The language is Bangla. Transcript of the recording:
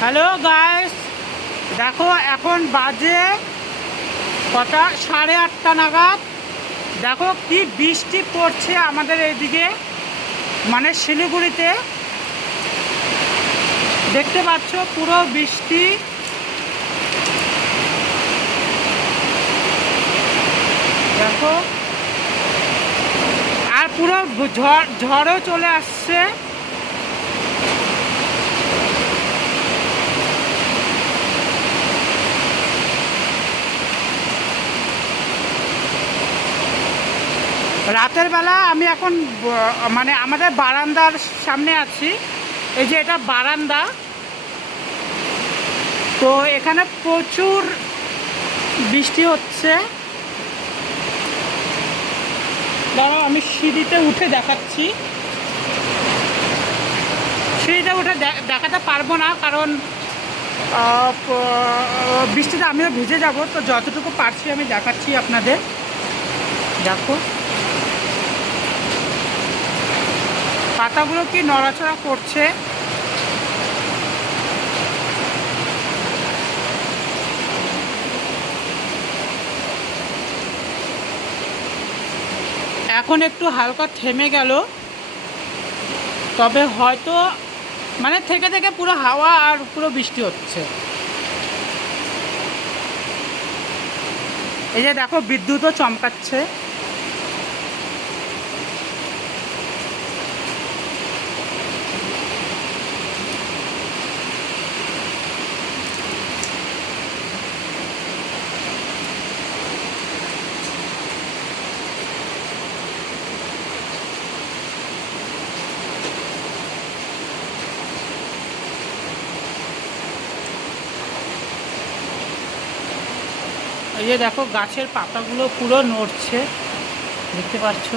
হ্যালো গাইস দেখো, এখন বাজে কটা? সাড়ে আটটা নাগাদ। দেখো, কি বৃষ্টি পড়ছে আমাদের এইদিকে মানে শিলিগুড়িতে। দেখতে পাচ্ছ, পুরো বৃষ্টি। দেখো, আর পুরো ঝড়, ঝড়ও চলে আসছে। রাতের বেলা আমি এখন মানে আমাদের বারান্দার সামনে আছি। এই যে এটা বারান্দা। তো এখানে প্রচুর বৃষ্টি হচ্ছে। দাঁড়াও, আমি সিঁড়িতে উঠে দেখাচ্ছি। সিঁড়িতে উঠে দেখাতে পারব না, কারণ বৃষ্টিতে আমিও ভিজে যাব, তো যতটুকু পারছি আমি দেখাচ্ছি আপনাদের। দেখো। পাতাগুলো কি নড়াচড়া করছে? এখন একটু হালকা থেমে গেল। তবে হয়তো মানে থেকে থেকে পুরো হাওয়া আর পুরো বৃষ্টি হচ্ছে। এই যে দেখো, বিদ্যুৎও চমকাচ্ছে। এই যে দেখো গাছের পাতাগুলো পুরো নড়ছে দেখতে পাচ্ছ?